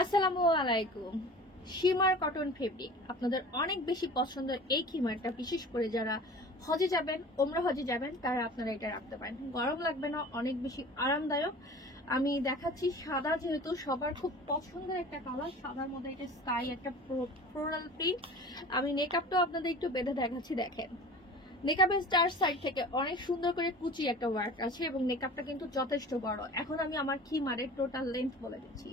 আসসালামু আলাইকুম। Shimmer cotton fabric আপনাদের অনেক বেশি পছন্দের এই খিমারটা, বিশেষ করে যারা হজে যাবেন, ওমরা হজে যাবেন, তারা আপনারা এটা রাখতে পারেন। গরম লাগবে না, অনেক বেশি আরামদায়ক। আমি দেখাচ্ছি সাদা, যেহেতু সবার খুব পছন্দের একটা কালার, সাদার মধ্যে এটা স্কাই একটা ফ্লোরাল প্রিন্ট। আমি নেকআপটাও আপনাদের একটু বেঁধে দেখাচ্ছি, দেখেন। নেকআপের স্টার সাইড থেকে অনেক সুন্দর করে কুচি একটা ওয়ার্ক আছে এবং নেকআপটা কিন্তু যথেষ্ট বড়। এখন আমি আমার খিমারের টোটাল লেন্থ বলে দিচ্ছি।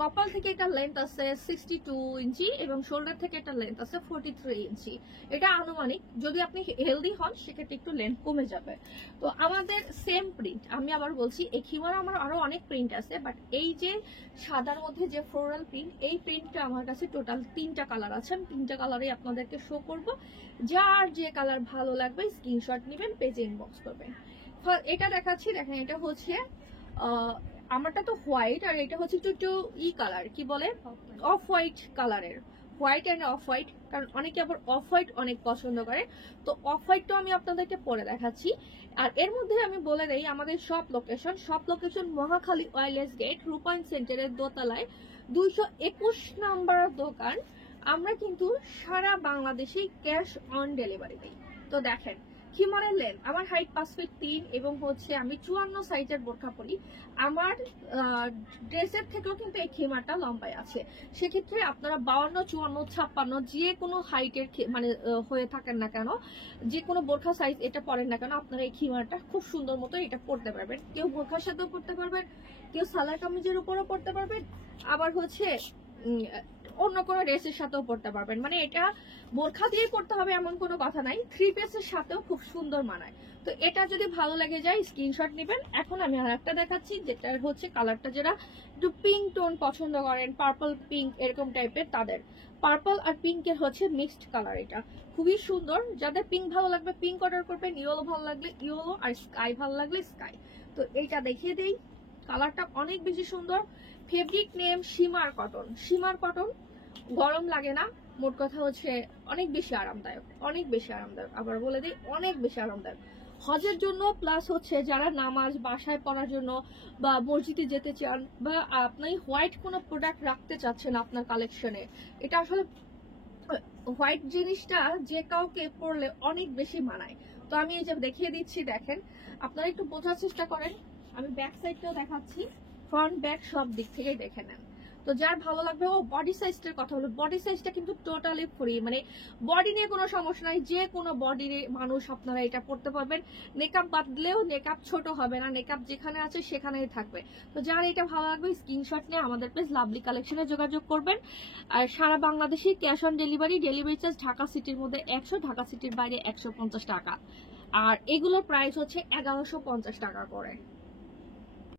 কপাল থেকে এটা লেন্থ আছে 62 ইঞ্চি এবং শোল্ডার থেকে এটা লেন্থ আছে 43 ইঞ্চি। এটা আনুমানিক, যদি আপনি হেলদি হন সেক্ষেত্রে একটু লেন্থ কমে যাবে। তো আমাদের সেম প্রিন্ট, আমি আবার বলছি, এই খিমার আমার আরো অনেক প্রিন্ট আছে, বাট এই যে সাদার মধ্যে যে ফ্লোরাল প্রিন্ট, এই প্রিন্টটা আমার কাছে টোটাল 3টা কালার আছে। আমি 3টা কালারে আপনাদেরকে শো করব। যার যে কালার ভালো লাগবে স্ক্রিনশট নেবেন, পেজে ইনবক্স করবেন। এটা দেখাচ্ছি, দেখেন, এটা হচ্ছে আমারটা তো হোয়াইট, আর এটা হচ্ছে একটু ই কালার, কি বলে, অফ হোয়াইট কালারের, হোয়াইট অ্যান্ড অফ হোয়াইট, কারণ অনেকে আবার অফ হোয়াইট অনেক পছন্দ করে। তো অফ হোয়াইটটাও আমি আপনাদেরকে পরে দেখাচ্ছি। আর এর মধ্যে আমি বলে দেই আমাদের সব লোকেশন মহাখালী ওয়্যারলেস গেট, রূপায়ণ সেন্টারের দোতলায় 221 নাম্বার দোকান। আমরা কিন্তু সারা বাংলাদেশে ক্যাশ অন ডেলিভারি দিই। তো দেখেন, খিমারের লেন্থ, আমার হাইট 5 ফিট 3 এবং হচ্ছে আমি 54 সাইজের বোরখা পরি। আমার ড্রেসের থেকেও কিন্তু এই খিমারটা লম্বায় আছে। সেক্ষেত্রে আপনারা 52, 54, 56 যে কোনো হাইটের মানে হয়ে থাকেন না কেন, যে কোনো বোরখা সাইজ এটা পরেন না কেন, আপনারা এই খিমারটা খুব সুন্দর মতো এটা পরতে পারবেন। কেউ বোরখার সাথেও পরতে পারবেন, কেউ সালোয়ার কামিজের উপরও পরতে পারবেন, আবার হচ্ছে অন্য কোনো ড্রেসের সাথেও পরতে পারবেন। মানে এটা বোরখা দিয়ে পরতে হবে এমন কোনো কথা নাই, 3 পিসের সাথেও খুব সুন্দর মানায়। তো এটা যদি ভালো লাগে যায় স্ক্রিনশট নেবেন। এখন আমি আর একটা দেখাচ্ছি, যেটা হচ্ছে কালারটা, যারা একটু পিঙ্ক টোন পছন্দ করেন, পার্পল পিঙ্ক এরকম টাইপের, তাদের পার্পল আর পিঙ্কের হচ্ছে মিক্সড কালার। এটা খুবই সুন্দর। যাদের পিঙ্ক ভালো লাগবে পিঙ্ক অর্ডার করবেন, ইয়েলো ভালো লাগলে ইয়েলো, আর স্কাই ভালো লাগলে স্কাই। তো এইটা দেখিয়ে দেই, কালারটা অনেক বেশি সুন্দর। Fabric name shimmer cotton. Shimmer cotton, গরম লাগে না, মোট কথা হচ্ছে অনেক বেশি আরামদায়ক, অনেক বেশি আরামদায়ক। আবার বলে দিই, অনেক বেশি আরামদায়ক হজের জন্য, প্লাস হচ্ছে যারা নামাজ বাসায় পড়ার জন্য বা মসজিদে যেতে চান, বা আপনি হোয়াইট কোনো প্রোডাক্ট রাখতে চাচ্ছেন আপনার কালেকশনে। এটা আসলে হোয়াইট জিনিসটা যে কাউকে পরলে অনেক বেশি মানায়। তো আমি এই যে দেখিয়ে দিচ্ছি, দেখেন, আপনারা একটু বোঝার চেষ্টা করেন। আমি ব্যাক সাইডটাও দেখাচ্ছি, ফ্রন্ট ব্যাক সব দিক থেকেই দেখে নেন। তো যার ভালো লাগবে। ও বডি সাইজটার কথা হলো, বডি সাইজটা কিন্তু টোটালি ফ্রি, মানে বডি নিয়ে কোনো সমস্যা নাই, যে কোনো বডির মানুষ আপনারা এটা পড়তে পারবেন। মেকআপ বাদলেও মেকআপ ছোট হবে না, মেকআপ যেখানে আছে সেখানেই থাকবে। তো যার এটা ভালো লাগবে স্ক্রিনশট নিয়ে আমাদের পেজ লাভলি কালেকশনে যোগাযোগ করবেন। আর সারা বাংলাদেশে cash on delivery, delivery charge Dhaka সিটির মধ্যে 100, ঢাকা সিটির বাইরে 150 টাকা। আর এগুলোর প্রাইস হচ্ছে 1150 টাকা করে।